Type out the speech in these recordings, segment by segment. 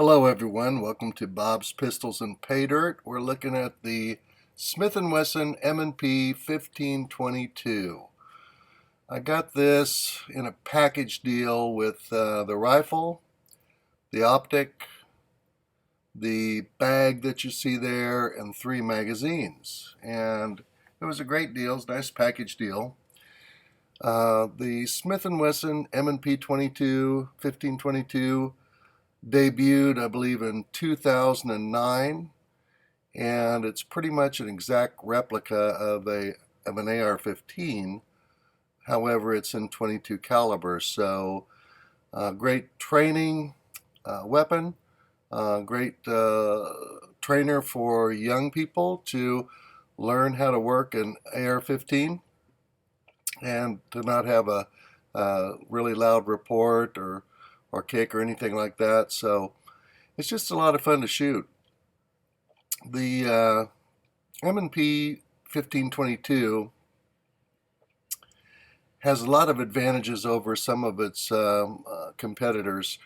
Hello everyone, welcome to Bob's Pistols and Pay Dirt. We're looking at the Smith & Wesson M&P 1522. I got this in a package deal with the rifle, the optic, the bag that you see there, and 3 magazines. And it was a great deal, it's a nice package deal. The Smith & Wesson M&P 1522 debuted, I believe, in 2009, and it's pretty much an exact replica of an AR-15. However, it's in .22 caliber, so great training weapon, great trainer for young people to learn how to work an AR-15 and to not have a really loud report or kick or anything like that. So it's just a lot of fun to shoot. The M&P 1522 has a lot of advantages over some of its competitors.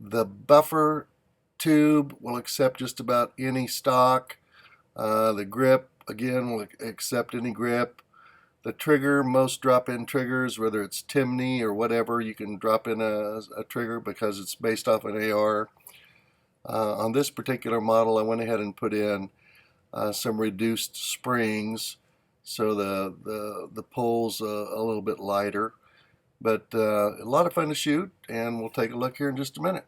The buffer tube will accept just about any stock. The grip, again, will accept any grip. The trigger, most drop-in triggers, whether it's Timney or whatever, you can drop in a trigger because it's based off an AR. On this particular model, I went ahead and put in some reduced springs, so the pull's a little bit lighter. But a lot of fun to shoot, and we'll take a look here in just a minute.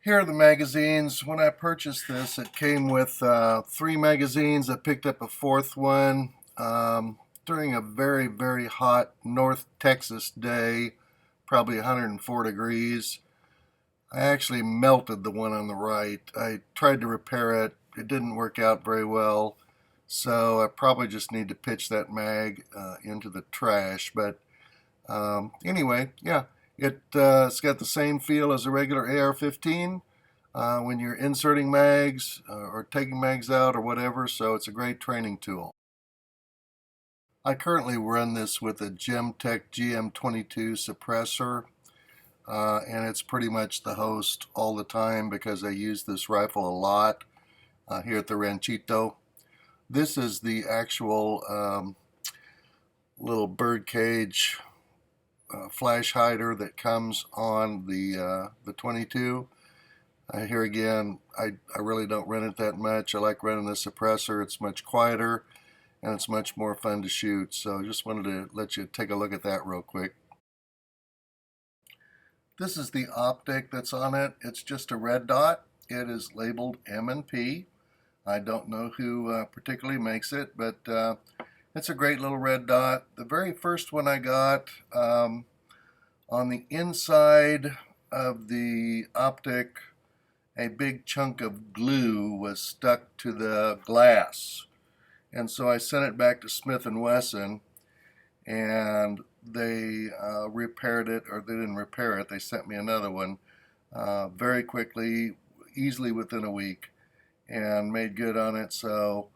Here are the magazines. When I purchased this, it came with 3 magazines. I picked up a 4th one during a very, very hot North Texas day, probably 104 degrees. I actually melted the one on the right. I tried to repair it. It didn't work out very well, so I probably just need to pitch that mag into the trash. But anyway, yeah, it's got the same feel as a regular AR-15 when you're inserting mags or taking mags out or whatever, so it's a great training tool. I currently run this with a Gemtech GM22 suppressor, and it's pretty much the host all the time because I use this rifle a lot here at the Ranchito. This is the actual little birdcage flash hider that comes on the 22. Here again, I really don't run it that much. I like running the suppressor. It's much quieter and it's much more fun to shoot. So just wanted to let you take a look at that real quick. This is the optic that's on it. It's just a red dot. It is labeled M&P. I don't know who particularly makes it, but it's a great little red dot. The very first one I got, on the inside of the optic, a big chunk of glue was stuck to the glass. And so I sent it back to Smith & Wesson, and they repaired it, or they didn't repair it, they sent me another one very quickly, easily within a week, and made good on it. So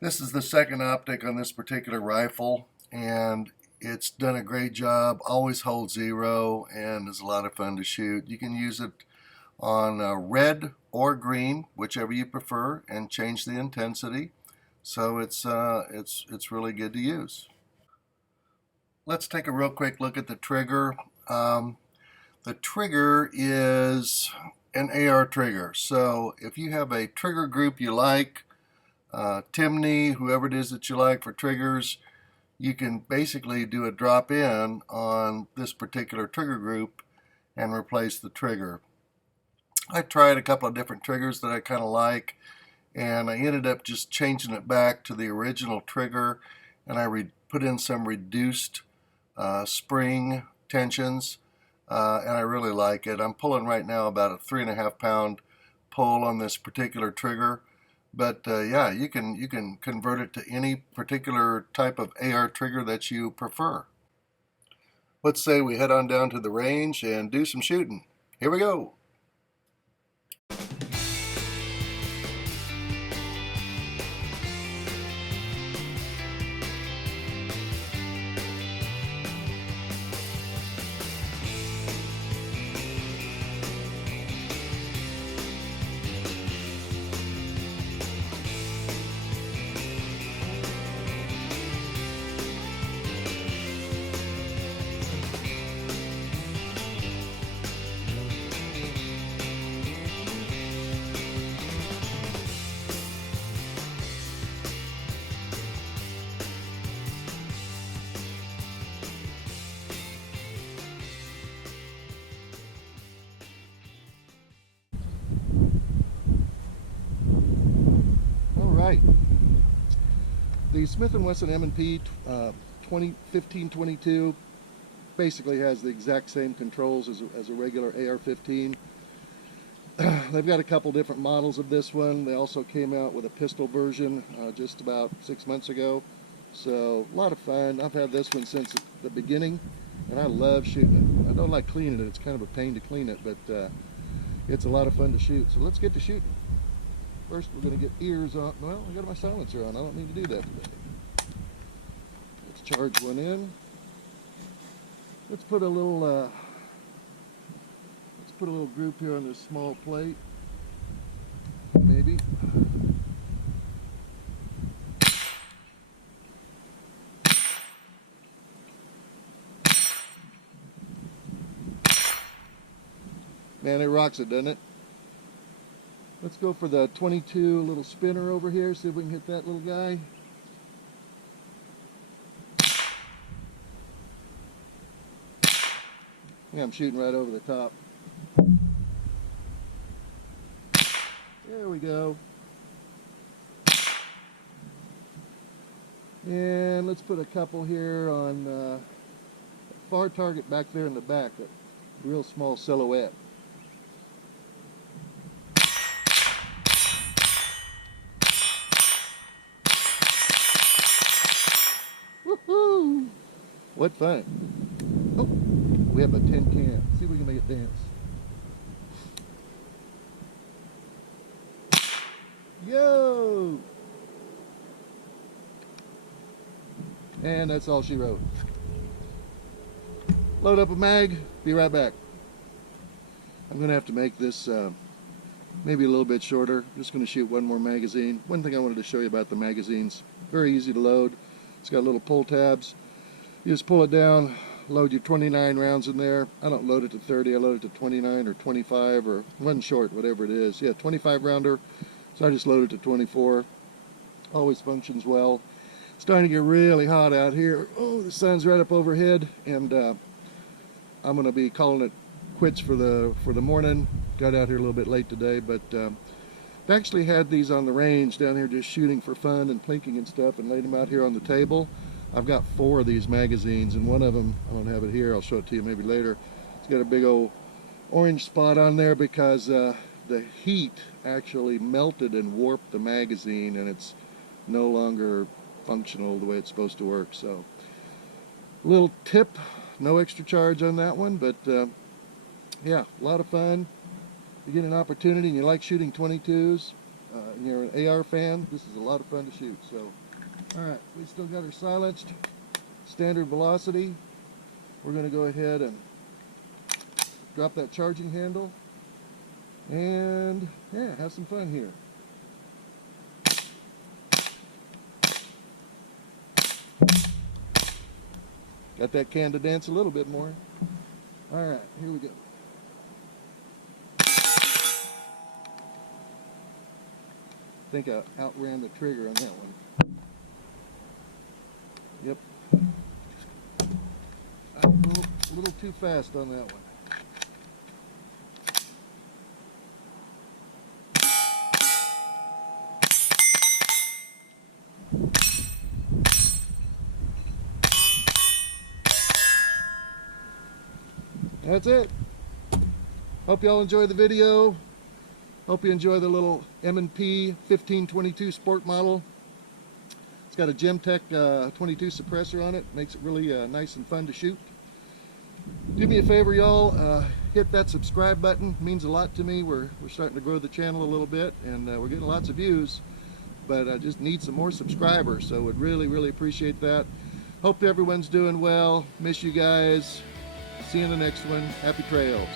this is the second optic on this particular rifle, and it's done a great job, always holds zero, and is a lot of fun to shoot. You can use it on red or green, whichever you prefer, and change the intensity. So it's really good to use. Let's take a real quick look at the trigger. The trigger is an AR trigger. So if you have a trigger group you like, Timney, whoever it is that you like for triggers, you can basically do a drop-in on this particular trigger group and replace the trigger. I tried a couple of different triggers that I kind of like, and I ended up just changing it back to the original trigger, and I put in some reduced spring tensions, and I really like it. I'm pulling right now about a 3.5 pound pull on this particular trigger, but yeah, you can convert it to any particular type of AR trigger that you prefer. Let's say we head on down to the range and do some shooting. Here we go. The Smith & Wesson M&P 1522 basically has the exact same controls as a regular AR-15. They've got a couple different models of this one. They also came out with a pistol version just about 6 months ago. So a lot of fun. I've had this one since the beginning, and I love shooting it. I don't like cleaning it. It's kind of a pain to clean it, but it's a lot of fun to shoot. So let's get to shooting. First, we're going to get ears on. Well, I got my silencer on. I don't need to do that today. Let's charge one in. Let's put a little group here on this small plate. Maybe. Man, it rocks it, doesn't it? Let's go for the 22 little spinner over here, see if we can hit that little guy. Yeah, I'm shooting right over the top. There we go. And let's put a couple here on a far target back there in the back, that real small silhouette. Woohoo! What fun. Oh, we have a tin can. See if we can make it dance. Yo! And that's all she wrote. Load up a mag, be right back. I'm going to have to make this maybe a little bit shorter. I'm just going to shoot one more magazine. One thing I wanted to show you about the magazines, very easy to load. It's got little pull tabs. You just pull it down, load your 29 rounds in there. I don't load it to 30, I load it to 29 or 25 or one short, whatever it is. Yeah, 25 rounder. So I just load it to 24. Always functions well. It's starting to get really hot out here. Oh, the sun's right up overhead, and I'm going to be calling it quits for the morning. Got out here a little bit late today, but I've actually had these on the range down here just shooting for fun and plinking and stuff, and laid them out here on the table. I've got 4 of these magazines, and one of them, I don't have it here, I'll show it to you maybe later. It's got a big old orange spot on there because the heat actually melted and warped the magazine, and it's no longer functional the way it's supposed to work. So, little tip, no extra charge on that one, but yeah, a lot of fun. You get an opportunity and you like shooting 22s, and you're an AR fan, this is a lot of fun to shoot. So, alright, we still got her silenced, standard velocity. We're going to go ahead and drop that charging handle, and yeah, have some fun here. Got that can to dance a little bit more. Alright, here we go. I think I outran the trigger on that one. Yep. A little too fast on that one. That's it. Hope y'all enjoy the video. Hope you enjoy the little M&P 1522 sport model. It's got a Gemtech 22 suppressor on it. Makes it really nice and fun to shoot. Do me a favor, y'all. Hit that subscribe button. It means a lot to me. We're starting to grow the channel a little bit, and we're getting lots of views. But I just need some more subscribers, so would really, really appreciate that. Hope everyone's doing well. Miss you guys. See you in the next one. Happy trails.